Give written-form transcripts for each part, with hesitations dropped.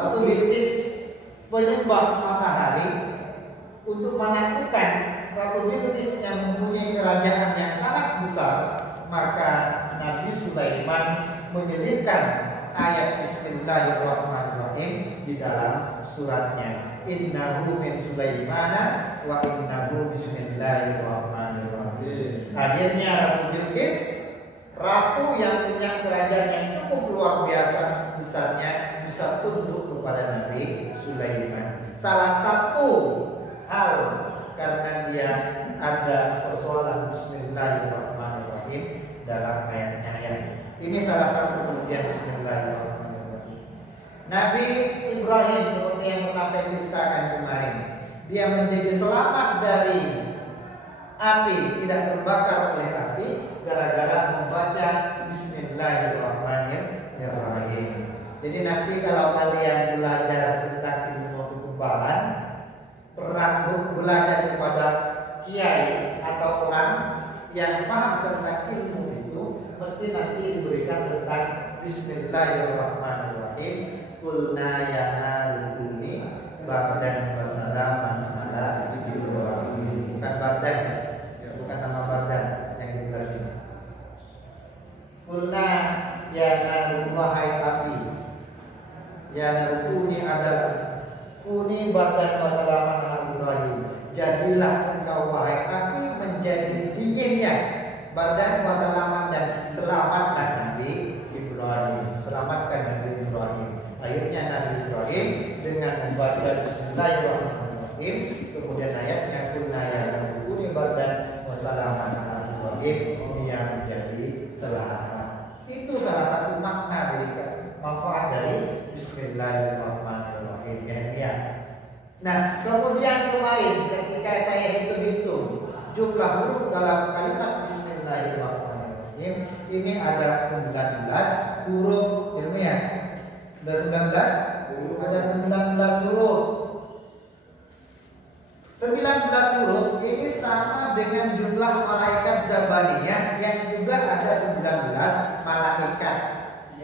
Ratu Bilqis penyembah matahari. Untuk menakutkan Ratu Bilqis yang mempunyai kerajaan yang sangat besar, maka Nabi Sulaiman menyelipkan ayat Bismillahirrahmanirrahim di dalam suratnya. Innahu min Sulaimana wa innahu bismillahirrahmanirrahim. Akhirnya Ratu Bilqis, ratu yang punya kerajaan yang cukup luar biasa besarnya, bisa tunduk kepada Nabi Sulaiman. Salah satu hal karena dia ada persoalan Bismillahirrahmanirrahim dalam ayatnya ya. Ini salah satu kelebihan Bismillahirrahmanirrahim. Nabi Ibrahim seperti yang pernah saya ceritakan kemarin, dia menjadi selamat dari api, tidak terbakar oleh api gara-gara membaca Bismillahirrahmanirrahim. Jadi nanti kalau kalian belajar tentang ilmu kekebalan, belajar kepada kiai atau orang yang paham tentang ilmu itu, mesti nanti diberikan tentang Bismillahirrahmanirrahim. Qulna ya narukuni bardan wa salaman ala Ibrahim. Bukan bardan ya, bukan nama bardan yang kita sini. Qulna ya naru wahai api, ya narukuni adalah kuni bardan wa salaman ala Ibrahim. Jadilah engkau wahai api menjadi dinginnya, bardan wa salaman, dan selamatlah Nabi Ibrahim. Selamatkan Nabi Ibrahim. Akhirnya Nabi Ibrahim dengan membaca Bismillahirrahmanirrahim, kemudian ayatnya kunna ya kuni bardan wa salaman ala Ibrahim, dia menjadi selamat. Itu salah satu makna dari manfaat dari Bismillahirrahmanirrahim ya. Nah, kemudian kemarin ketika saya hitung-hitung jumlah huruf dalam kalimat Bismillahirrahmanirrahim, ini ada 19 huruf ilmiah. Ada 19 huruf. 19 huruf ini sama dengan jumlah malaikat Zabaniyah yang juga ada 19 malaikat.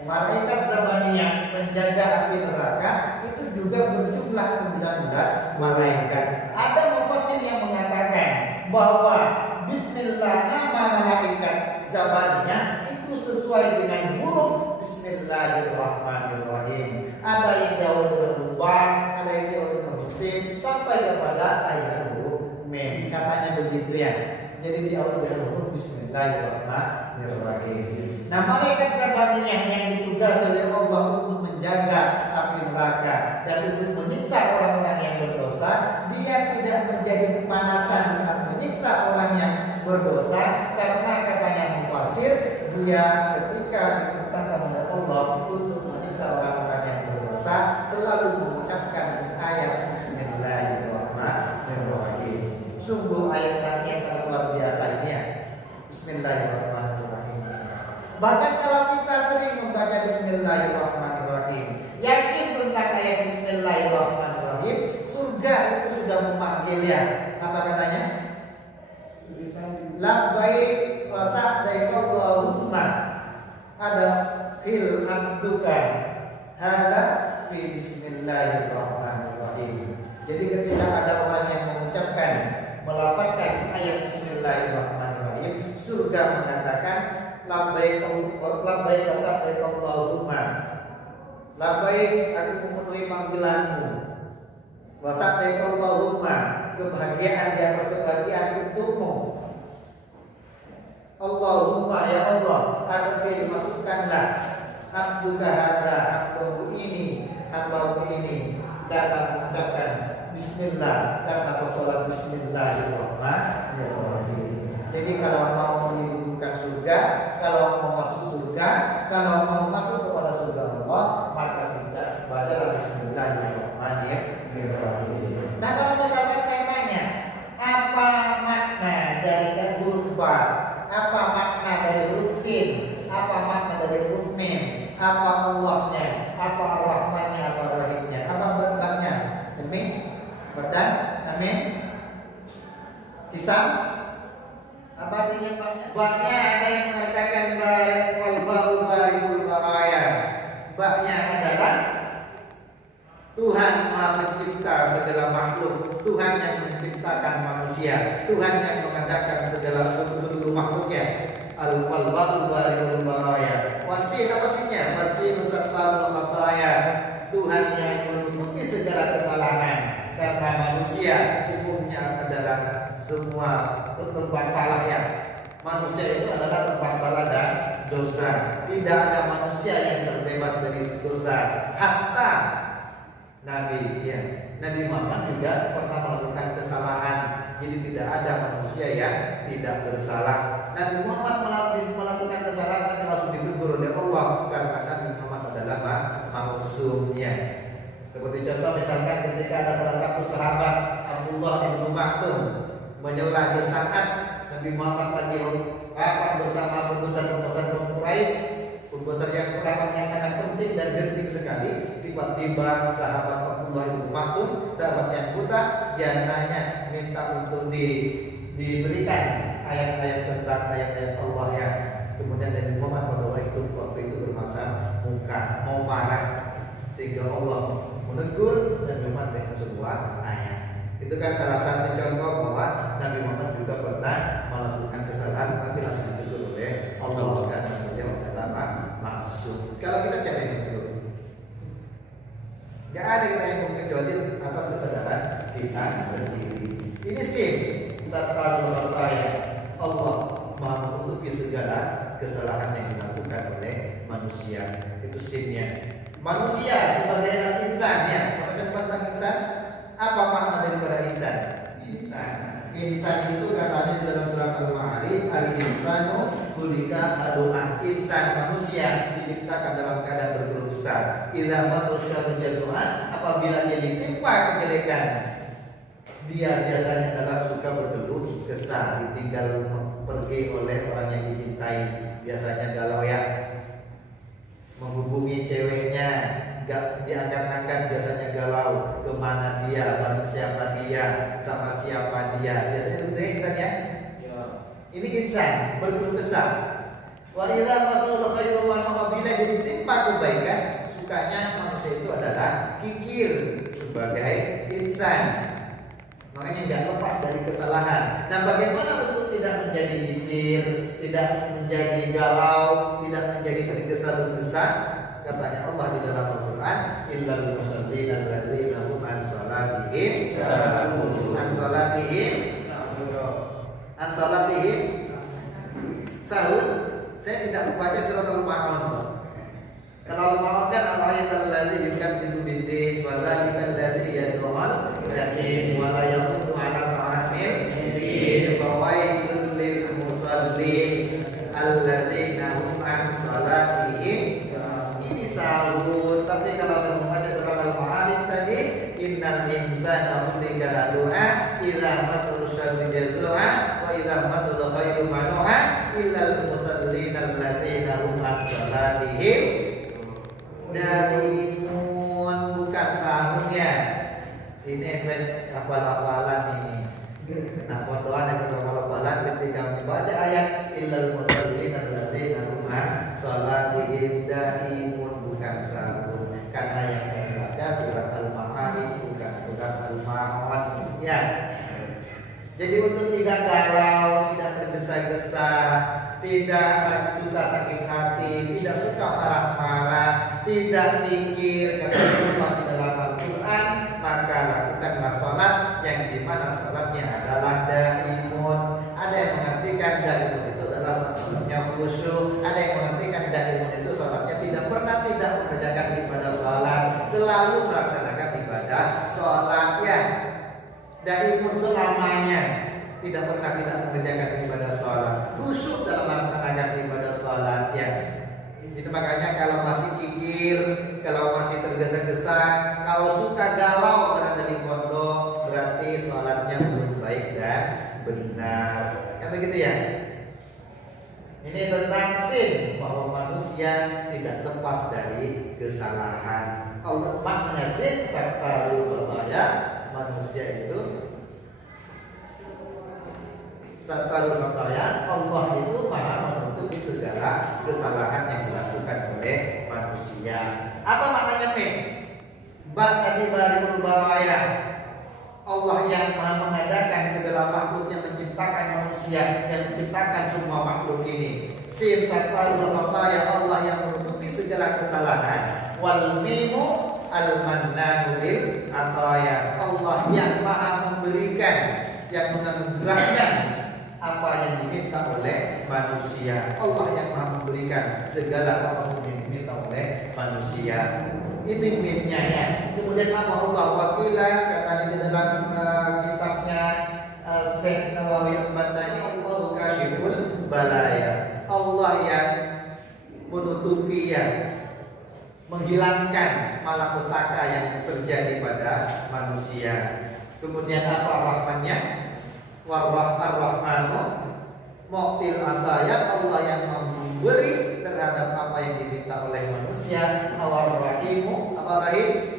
Malaikat Zabaniyah penjaga api neraka itu juga berjumlah 19 malaikat. Ada mufassir yang mengatakan bahwa Bismillah, nama malaikat Zabaniyah itu sesuai dengan huruf Bismillahirrahmanirrahim. Ada yang jauh berubah, ada yang jauh bermusim sampai kepada ayat huruf mem. Katanya begitu ya. Jadi diawali dengan huruf Bismillahirrahmanirrahim. Nah, malaikat Zabaniyah yang ditugas oleh Allah untuk menjaga api neraka dan untuk menyiksa orang-orang yang berdosa, dia tidak menjadi kepanasan saat menyiksa orang yang berdosa, karena katanya mufasir, dia ketika diperintahkan oleh Allah untuk menyiksa orang-orang yang berdosa selalu mengucapkan ayat Bismillahirrahmanirrahim. Sungguh ayat yang sangat luar biasa ini ya, Bismillahirrahmanirrahim. Bahkan kalau kita sering membaca Bismillahirrahmanirrahim, yakin tentang ayat Bismillahirrahmanirrahim, surga itu sudah memanggil ya. Apa katanya? Labbaik wa sa'daik Allahumma ada khil abduka hala fi Bismillahirrahmanirrahim. Jadi ketika ada orang yang mengucapkan, melafazkan ayat Bismillahirrahmanirrahim, surga mengatakan labbaik wa sa'daik Allahumma, labbaik, aku memenuhi panggilanmu, wa sa'daik Allahumma, kebahagiaan di atas kebahagiaan untukmu. Allahumma, ya Allah, arti dimasukkanlah abduka hadza, hambamu ini, hambamu ini, karena mengucapkan Bismillah, karena bersolat Bismillahirrahmanirrahim. Jadi kalau mau dirindukan surga, kalau mau masuk surga, kalau mau masuk kepada surga Allah, maka kita bacalah Bismillahirrahmanirrahim. Nah, kalau misalkan saya tanya, apa makna dari huruf ba? Apa makna dari huruf sin? Apa makna dari huruf mim? Apa Allahnya? Apa Ar-Rahmannya? Apa Rahimnya? Apa bentuknya? Demi berdan, amin. Kisah apa artinya banyak? Banyak ada yang mengatakan barik wal bau barikul baraya. Baknya adalah Tuhan Maha Pencipta segala makhluk, Tuhan yang menciptakan manusia, Tuhan yang mengadakan segala seluruh makhluknya. Al-Falbal Bariul Baraya. Wasin apa sihnya? Wasin Sattarul Khataya. Tuhan yang menutupi segala kesalahan, karena manusia umumnya adalah semua tempat salah ya. Manusia itu adalah tempat salah dan dosa. Tidak ada manusia yang terbebas dari dosa. Hatta Nabi Muhammad juga pernah melakukan kesalahan. Jadi tidak ada manusia yang tidak bersalah. Nabi Muhammad melakukan kesalahan dan langsung ditegur oleh Allah, karena Nabi Muhammad adalah maksumnya. Seperti contoh misalkan ketika ada salah satu sahabat Abdullah bin Maktum menyela di saat Nabi Muhammad lagi rapat bersama pembesar pembesar yang sangat penting dan genting sekali. Tiba-tiba sahabat Abdullah bin Maktum, sahabat yang buta, dia nanya, minta untuk diberikan ayat-ayat tentang ayat-ayat Allah ya. Kemudian Nabi Muhammad pada waktu itu bermasa muka, mau marah, sehingga Allah menegur dan Muhammad dengan sebuah ayat. Itu kan salah satu contoh bahwa Nabi Muhammad juga pernah melakukan kesalahan, tapi langsung ditegur oleh Allah karena beliau adalah maksum. Kalau kita siapa yang ditegur? Gak ada kita yang kecuali atas kesadaran kita sendiri. Ini sim Sattarul Khataya. Allah Maha menutupi segala kesalahan yang dilakukan oleh manusia. Itu simnya. Manusia sebagai insan ya. Manusia tentang insan. Apa makna daripada insan? Insan itu katanya di dalam surat Al-Ma'arij, al-insanu khuliqa halu'an. Insan manusia diciptakan dalam keadaan berdosa. Idza masya jazua, apabila dia ditimpa kejelekan, dia biasanya adalah suka berkeluh kesah, ditinggal pergi oleh orang yang dicintai. Biasanya galau ya, menghubungi ceweknya gak diangkat-angkat, biasanya galau, kemana dia, bareng siapa dia, sama siapa dia. Biasanya begitu ya insan ya. Ini insan berkeluh kesah. Wa idza masul khairu wa apabila ditimpa kebaikan, sukanya manusia itu adalah kikir sebagai insan. Makanya tidak lepas dari kesalahan. Nah, bagaimana untuk tidak menjadi kikir, tidak menjadi galau, tidak menjadi tergesa-gesa? Katanya Allah di dalam Al-Quran, illal musallin alladzina hum an salatihim sahun. Saya tidak membaca surat Al-Ma'un. Kalau Al-Ma'un kan al-ayat alladzi yukazzibu bid-din wa dzalika alladzi yad'ul yatim wa la yaqutu 'ala ta'amil miskin wa wailul lil musallin alladzina hum an salatihim. Ini sahur. Tapi kalau saya membaca surat Al-Ma'arij tadi, innal insana khuliqa halu'a idza massahu syarru jazua wa idza massahu khairu manu'a illal musallin alladzina hum an salatihim daimun. Bukan sahurnya. Ini efek hafal-hafalan ini. Nah, pondohan yang hafal-hafalan ketika membaca ayat illal musallin alladzina hum an salatihim daimun, bukan sahur. Karena yang saya baca surat Al-Ma'arij, bukan surat Al-Ma'un ya. Jadi untuk tidak galau, tidak tergesa-gesa, tidak suka sakit hati, tidak suka marah-marah, tidak pikir, kata Allah di dalam Al-Quran, maka lakukanlah sholat yang dimana sholatnya adalah daimun. Ada yang mengartikan daimun itu adalah sholatnya khusyuk, ada yang mengartikan daimun itu sholatnya tidak pernah tidak mengerjakan ibadah sholat, selalu melaksanakan ibadah sholat ya. Daimun selamanya, tidak pernah tidak mengerjakan ibadah sholat, khusyuk dalam melaksanakan ibadah sholat ya. Itu makanya kalau masih kikir, kalau masih tergesa-gesa, kalau suka galau berada di pondok, berarti sholatnya belum baik dan benar. Kan begitu ya. Ini tentang sin, bahwa manusia tidak lepas dari kesalahan. Allah maknanya sin Sattarul Khataya, manusia itu Sattarul Khataya, Allah itu maha menutupi segala kesalahan yang dilakukan oleh manusia. Apa maknanya mim? Ba'da bariul baraya. Allah yang Maha mengadakan segala makhluknya, menciptakan manusia dan menciptakan semua makhluk ini. Sin satarul khataya, Allah yang menutupi segala kesalahan. Wal mimu al-mannanu bil ataya, Allah yang Maha memberikan, yang menganugerahkan apa yang diminta oleh manusia. Allah yang Maha memberikan segala apa yang diminta oleh manusia. Ini mimnya ya. Kemudian apa Allah wakilah katanya di dalam kitabnya Syekh Nawawi Al-Batani, Allah kasyiful balaya, Allah yang menutupi, yang menghilangkan malapetaka yang terjadi pada manusia. Kemudian apa rahmannya? Ar-Rahmanu mu'til ataya, Allah yang memberi terhadap apa yang diminta oleh manusia. Ar-Rahimu, apa rahim?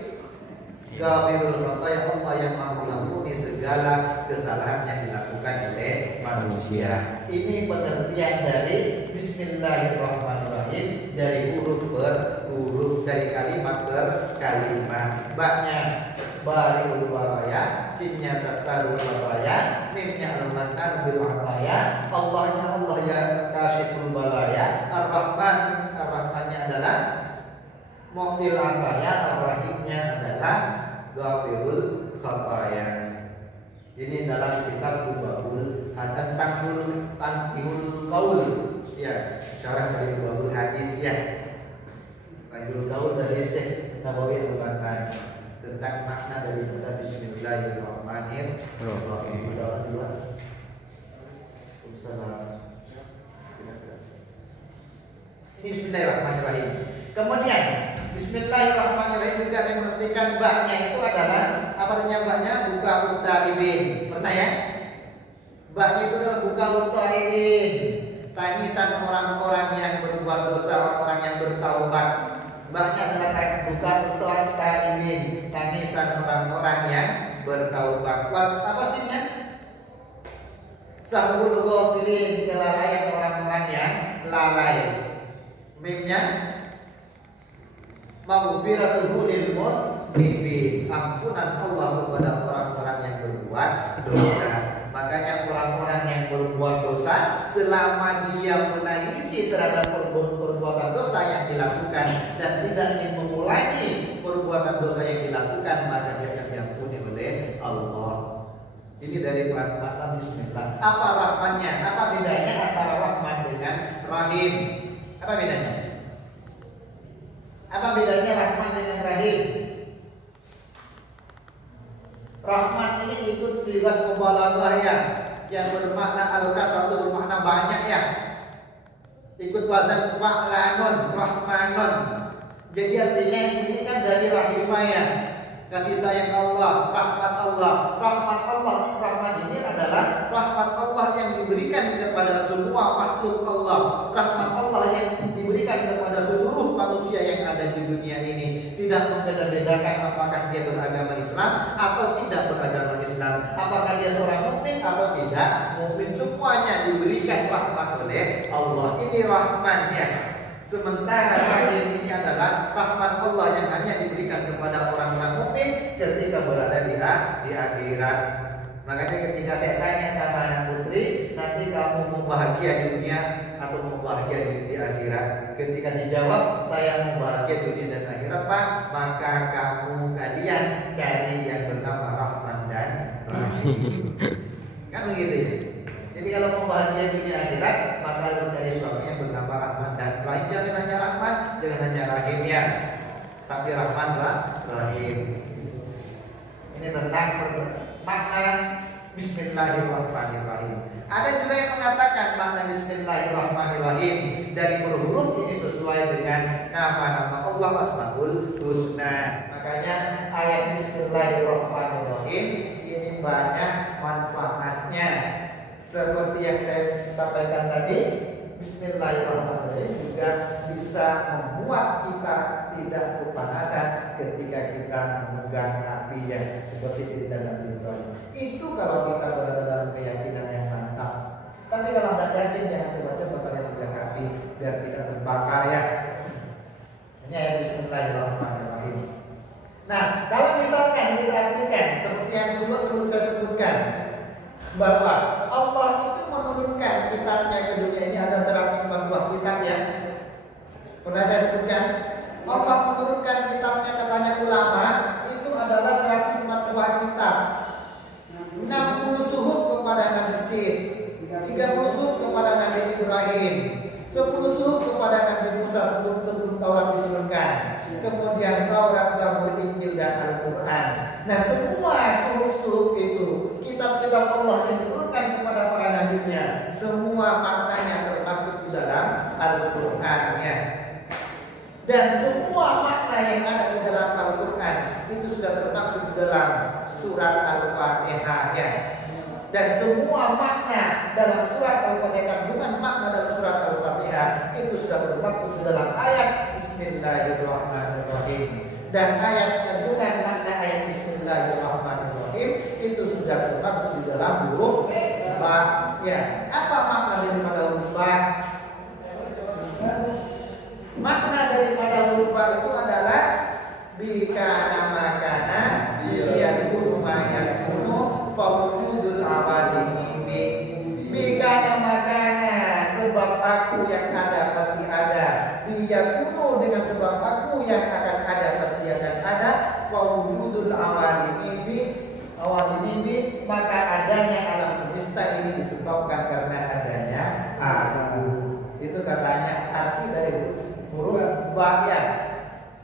Ghafirul khataya, Allah yang mengampuni segala kesalahan yang dilakukan oleh manusia. Ini pengertian dari Bismillahirrahmanirrahim, dari huruf per huruf, dari kalimat per kalimat. Baknya bariul baraya, sinnya satarul baraya, mimnya al-mannan bil ataya. Allahnya Allah ya kasyiful balaya. Ar-Rahman, Ar-Rahmannya adalah mu'til ataya, Ar-Rahimnya adalah ghafirul khataya. Ini dalam kitab Tubabul Hadan Tanbihul Qaul, ya, syarah dari Tubabul Hadis, ya. Tanbihul Qaul dari Syekh Nawawi Al-Batani tentang makna dari baca Bismillahirrahmanirrahim. Ini Bismillahirrahmanirrahim. Kemudian Bismillahirrahmanirrahim juga mengartikan baknya itu adalah apa artinya baknya? Buka utaibin. Pernah ya? Baknya itu adalah buka utaibin, tangisan orang-orang yang berbuat dosa, orang-orang yang bertaubat. Baknya adalah buka utaibin, tangisan orang-orang yang bertaubat. Was apa sihnya? Sahul ghafilin, kelalaian orang-orang yang lalai. Mimnya maghfiratuhu lil mudznimin, ampunan Allah kepada orang-orang yang berbuat dosa. Makanya orang-orang yang berbuat dosa, selama dia menangisi terhadap perbuatan dosa yang dilakukan dan tidak ingin mengulangi perbuatan dosa yang dilakukan, maka dia akan diampuni oleh Allah. Ini dari makna Bismillah. Apa rahmannya? Apa bedanya antara Rahman dengan Rahim? Apa bedanya? Apa bedanya Rahman dengan Rahim? Rahman ini ikut sigat mubalaghah ya, yang bermakna al-kasr, atau bermakna banyak ya. Ikut wazan fa'lanun, rahmanun. Jadi artinya ini kan dari rahimaya, kasih sayang Allah, rahmat Allah. Rahmat Allah, rahmat ini adalah rahmat Allah yang diberikan kepada semua makhluk Allah. Rahmat Allah yang diberikan kepada seluruh manusia yang ada di dunia ini. Tidak membeda-bedakan apakah dia beragama Islam atau tidak beragama Islam, apakah dia seorang mukmin atau tidak mukmin, semuanya diberikan rahmat oleh Allah. Ini rahmatnya. Sementara Rahim ini adalah rahmat Allah yang hanya diberikan kepada orang-orang mukmin ketika berada di akhirat. Makanya ketika saya tanya sama anak putri, nanti kamu mau bahagia di dunia atau mau bahagia di akhirat? Ketika dijawab, saya mau bahagia di dunia dan akhirat, Pak, maka kalian cari yang bernama Rahman dan Rahim. Kan begitu ya? Jadi kalau mau bahagia di dunia akhirat, maka harus cari suami yang bernama Rahman dan Rahim. Jangan hanya Rahman, jangan hanya Rahim ya, tapi Rahman lah Rahim. Ini tentang makna Bismillahirrahmanirrahim. Ada juga yang mengatakan makna Bismillahirrahmanirrahim dari huruf ini sesuai dengan nama-nama Allah Asmaul Husna. Makanya ayat Bismillahirrahmanirrahim ini banyak manfaatnya. Seperti yang saya sampaikan tadi, Bismillahirrahmanirrahim juga bisa membuat kita tidak kepanasan ketika kita memegang api yang seperti cerita Nabi Ibrahim. Itu kalau kita berada dalam keyakinan yang mantap. Tapi kalau tidak yakin, jangan coba-coba kalian memegang api biar tidak terbakar ya. Ini ayat Bismillahirrahmanirrahim. Nah, kalau misalkan kita artikan seperti yang sebelum saya sebutkan, bahwa Allah itu menurunkan kitabnya ke dunia ini ada 150 kitab ya. Pernah saya sebutkan, Allah menurunkan kitabnya katanya ulama itu adalah 140 kitab. 60 suhuf kepada Nabi Syed, 30 suhuf kepada Nabi Ibrahim, 10 suhuf kepada Nabi Musa sebelum Taurat diturunkan. Kemudian Taurat, Zabur, Injil dan Al-Quran. Nah, semua suhuf-suhuf itu, kitab-kitab Allah yang diturunkan kepada para nabinya, semua maknanya termaktub di dalam Al-Qurannya. Dan semua makna yang ada di dalam Al-Quran itu sudah termaktub di dalam surat Al-Fatihah. Dan semua makna dalam surat Al-Fatihah, kandungan makna dalam surat Al-Fatihah itu sudah termaktub di dalam ayat Bismillahirrahmanirrahim. Dan ayat kandungan makna ayat Bismillahirrahmanirrahim itu sudah termaktub di dalam huruf ba. Ya, apa makna daripada huruf ba? Makna daripada huruf ba itu adalah bikana makana liyakunu mayakunu fawujudul awalimi bikana makana, sebab aku yang ada pasti ada, liyakunu dengan sebab aku yang akan ada pasti akan ada, fawujudul awalimi maka adanya alam semesta ini disebabkan karena adanya aku. Itu katanya arti dari huruf ba ya.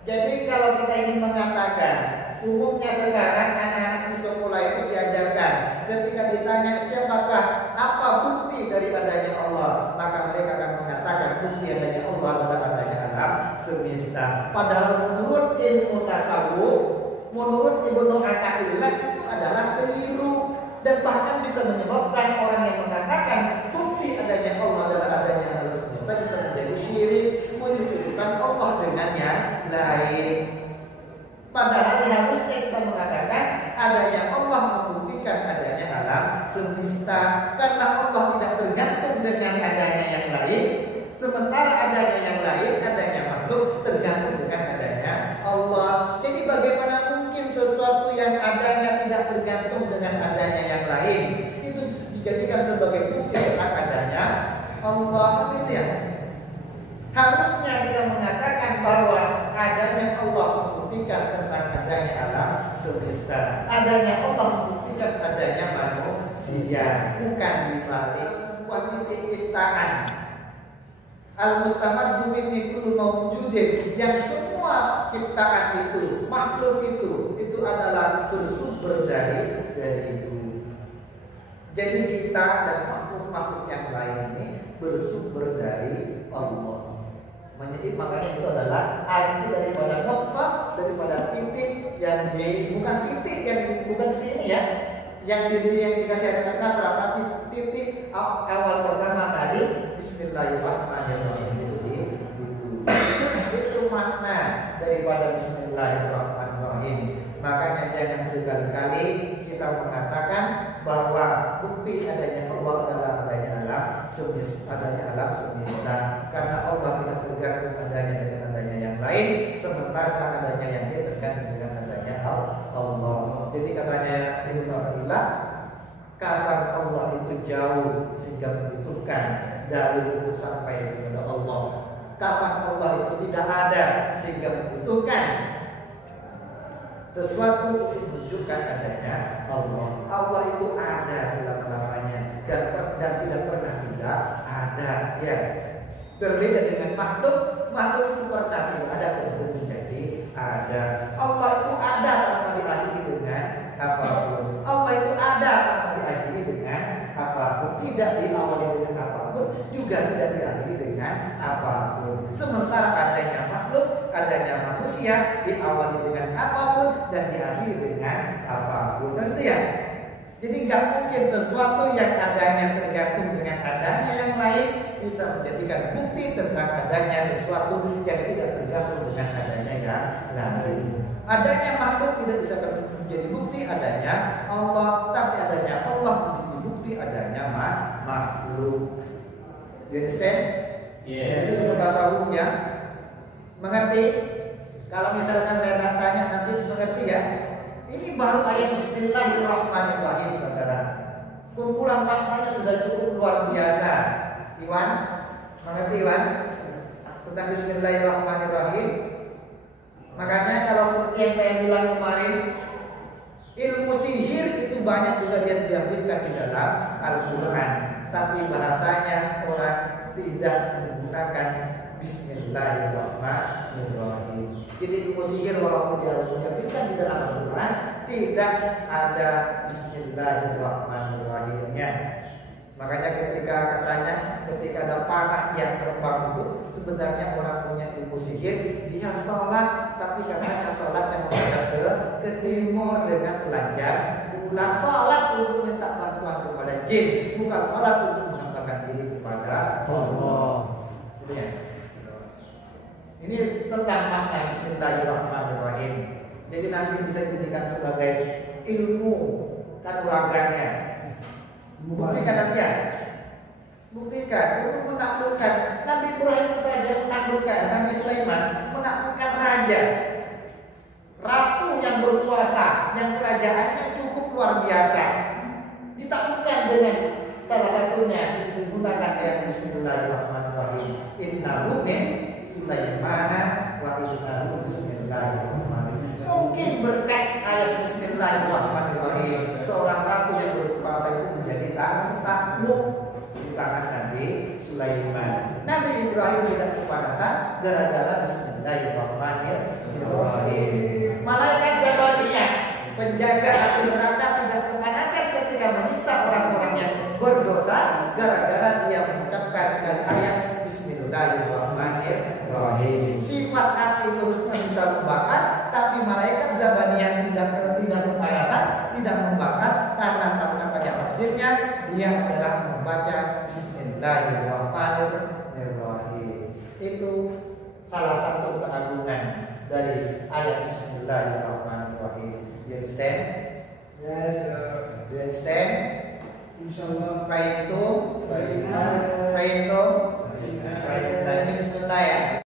Jadi kalau kita ingin mengatakan, umumnya sekarang anak-anak di sekolah itu diajarkan ketika ditanya siapakah apa bukti dari adanya Allah, maka mereka akan mengatakan bukti adanya Allah adalah adanya alam semesta. Padahal menurut ilmu tasawuf, menurut Ibnu Athaillah itu adalah keliru dan bahkan bisa menyebabkan orang yang mengatakan bukti adanya Allah adalah adanya alam semesta bisa menjadi syirik, menyekutukan Allah dengan yang lain. Padahal harusnya kita mengatakan adanya Allah membuktikan adanya alam semesta, karena Allah tidak tergantung dengan adanya yang lain, sementara adanya yang lain, adanya makhluk tergantung dengan adanya Allah. Jadi bagaimana mungkin sesuatu yang adanya tidak tergantung dengan adanya yang lain itu dijadikan sebagai bukti tentang adanya Allah, begitu ya? Harusnya kita mengatakan bahwa adanya Allah membuktikan tentang adanya alam semesta, adanya Allah membuktikan adanya manusia, bukan dibalik sebuah titik ciptaan. Al-Mustamad min kulli mawjudin, yang semua ciptaan itu, makhluk itu adalah bersumber dari bumi. Jadi kita dan makhluk-makhluk yang lain ini bersumber dari Allah. Menjadi makanya itu adalah arti daripada nokta, daripada titik yang bukan titik yang bukan ini ya, yang titik yang dikasih ada kasrah, tapi titik awal pertama tadi Bismillahirrahmanirrahim itu makna daripada Bismillahirrahmanirrahim. Makanya jangan sekali-kali kita mengatakan bahwa bukti adanya Allah adalah adanya alam semesta, karena Allah tidak tergantung adanya dengan adanya yang lain, sementara adanya yang dia tergantung dengan adanya Allah. Jadi katanya Ibnu Athaillah, kapan Allah itu jauh sehingga membutuhkan dalil untuk sampai kepada Allah, kapan Allah itu tidak ada sehingga membutuhkan sesuatu untuk menunjukkan adanya Allah. Allah itu ada selama-lamanya dan tidak pernah tidak ada ya. Berbeda dengan makhluk itu pernah tidak ada kemudian menjadi ada. Allah itu ada tanpa diakhiri dengan apapun. Allah itu ada tanpa diakhiri dengan apapun, tidak diawali dengan apapun, juga tidak diakhiri dengan apapun. Sementara adanya makhluk, adanya manusia diawali dengan apapun dan diakhiri dengan apapun. Kan itu ya? Jadi nggak mungkin sesuatu yang adanya tergantung dengan adanya yang lain bisa menjadikan bukti tentang adanya sesuatu yang tidak tergantung dengan adanya yang lain. Adanya makhluk tidak bisa menjadi bukti adanya Allah, tapi adanya Allah menjadi bukti adanya makhluk. You understand? Yeah. Itu sebuah tasawuf ya. Mengerti? Kalau misalkan saya tanya nanti mengerti ya. Ini baru ayat Bismillahirrahmanirrahim, saudara. Kumpulan maknanya sudah cukup luar biasa. Iwan, mengerti Iwan? Tentang Bismillahirrahmanirrahim. Makanya kalau seperti yang saya bilang kemarin, ilmu sihir itu banyak juga dia diambilkan di dalam Al-Quran. Tapi bahasanya orang tidak menggunakan Bismillahirrahmanirrahim. Jadi ilmu sihir walaupun diambilkan di dalam Al-Quran, tidak ada Bismillahirrahmanirrahimnya. Makanya ketika ada panah yang terbang itu, sebenarnya orang punya ilmu sihir, dia sholat, tapi katanya sholatnya menghadap ke timur dengan telanjang bulan. Sholat untuk minta bantuan kepada jin, bukan sholat untuk menghambakan diri kepada Allah. Gitu ya. Ini tentang makna Bismillahirrahmanirrahim. Jadi nanti bisa dijadikan sebagai ilmu kanuragannya. Buktikan nanti ya. Buktikan untuk menaklukkan Nabi Ibrahim saja, menaklukkan Nabi Sulaiman, menaklukkan raja, ratu yang berkuasa, yang kerajaannya cukup luar biasa, ditaklukkan dengan salah satunya menggunakan ayat Bismillahirrahmanirrahim. Innahu min Sulaimana wa innahu Bismillahirrahmanirrahim. Mungkin berkat ayat Bismillahirrahmanirrahim seorang ratu yang berkuasa itu menjadi takluk di tangan Nabi Sulaiman. Nabi Ibrahim tidak kepanasan gara-gara Bismillahirrahmanirrahim. Malaikat Zabaniyah, penjaga api neraka, tidak kepanasan ketika menyiksa orang-orang yang berdosa gara-gara dia mengucapkan ayat Bismillahirrahmanirrahim. Sifat api terusnya bisa membakar, tapi malaikat Zabaniyah tidak kepanasan, tidak membakar karena kata-kata tafsirnya dia adalah membaca Bismillahirrahmanirrahim. Itu salah satu keagungan dari ayat Bismillahirrahmanirrahim. You understand? Yes, sir. You understand? Insyaallah. Baik itu. Nah, ini Bismillah ya.